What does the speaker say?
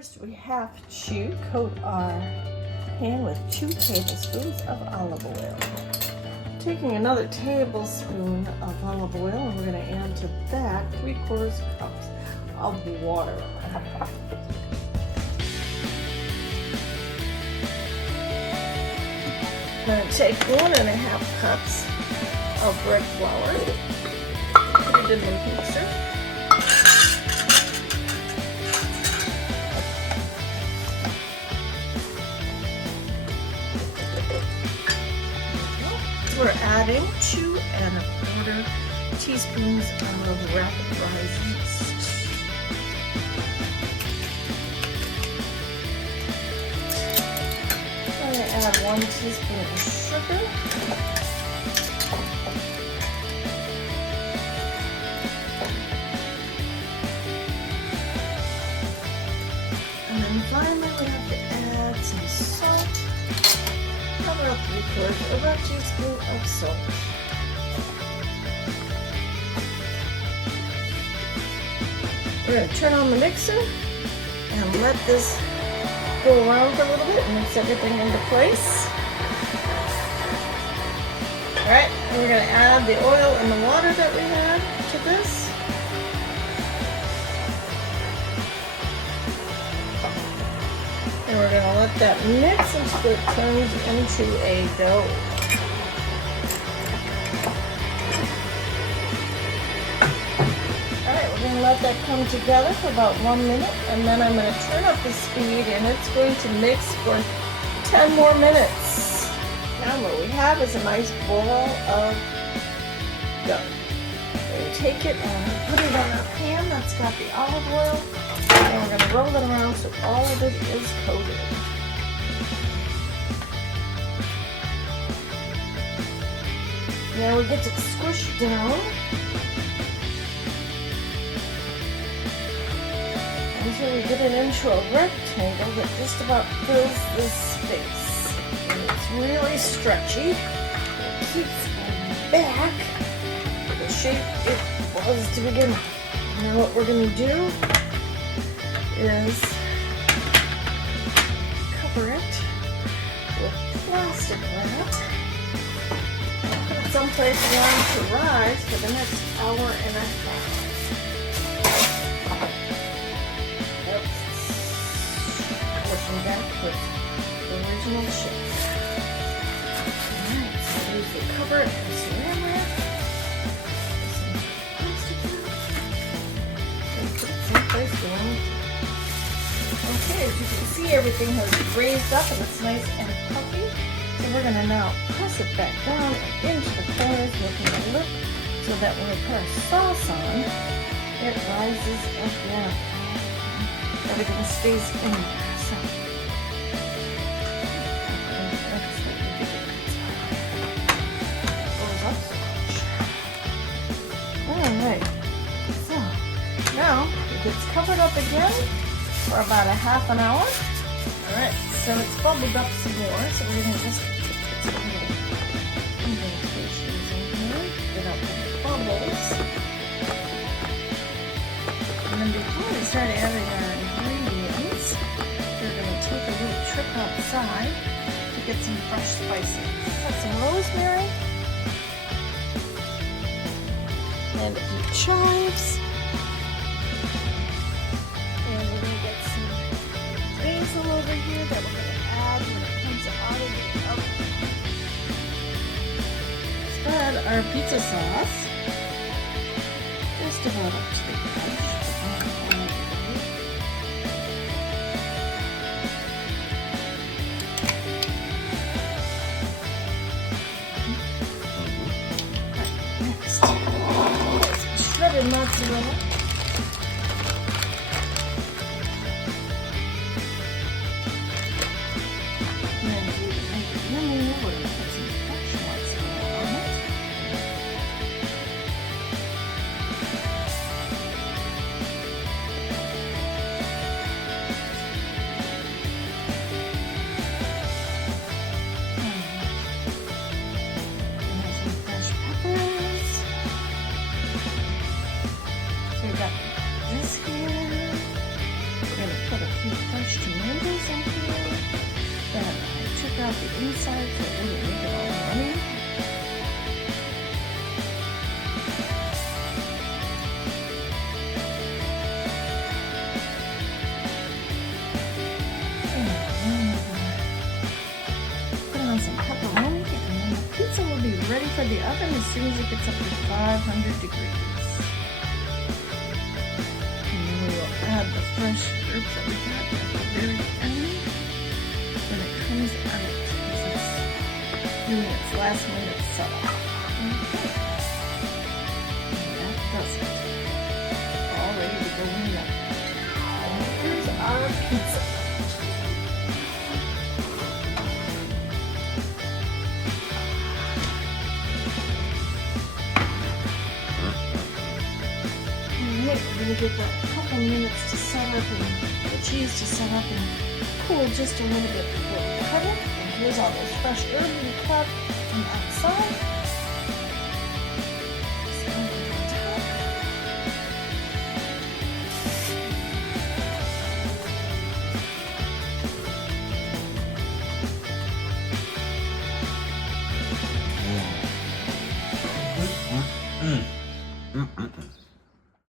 First, we have to coat our pan with 2 tablespoons of olive oil. Taking another tablespoon of olive oil, and we're going to add to that 3/4 cups of water. I'm going to take 1.5 cups of bread flour, put it in the mixer. We're adding 2¼ teaspoons of rapid rise yeast. I'm going to add 1 teaspoon of sugar. And then finally we have to add some salt. About 3/4 teaspoon of salt. We're going to turn on the mixer and let this go around for a little bit and mix everything into place. Alright, we're going to add the oil and the water that we had to this. And we're going to let that mix until it turns into a dough. Alright, we're going to let that come together for about 1 minute, and then I'm going to turn up the speed, and it's going to mix for 10 more minutes. Now what we have is a nice ball of dough. We're going to take it and put it on our pan that's got the olive oil. And we're going to roll it around so all of it is coated. Now we get to squish down until we get it into a rectangle that just about fills this space. And it's really stretchy. It keeps back the shape it was to begin with. Now what we're going to do is cover it with plastic wrap and put it someplace warm to rise for the next hour and a half. Oops. Pushing back with the original shape. Alright, so we can cover it with saran wrap. And put it someplace warm. Okay, as you can see, everything has raised up and it's nice and puffy. So we're going to now press it back down and into the corners, making a lip so that when we put our sauce on, it rises again. Everything stays in there. So, goes up so much. Alright, so now it gets covered up again for about a half an hour. Alright, so it's bubbled up some more, so we're going to just put some little indentations in here, get out the bubbles. And then before we start adding our ingredients, we're going to take a little trip outside to get some fresh spices. Got some rosemary and a few chives. Over here that we're going to add when it comes out of the oven. Spread our pizza sauce just about up to the edge. Next, shredded mozzarella. few fresh tomatoes in here that I took out the inside so it wouldn't make it all runny. Put on some pepperoni and then the pizza will be ready for the oven as soon as it gets up to 500 degrees. Add the fresh herbs that we got at the very end when it comes out because it's doing its last minute setup. Okay. And that does it. All ready to go in the oven. And here's our pizza. Alright, we're going to give that a couple minutes to set up and the cheese to set up and cool just a little bit before we cut it. And here's all those fresh herbs we cut from outside.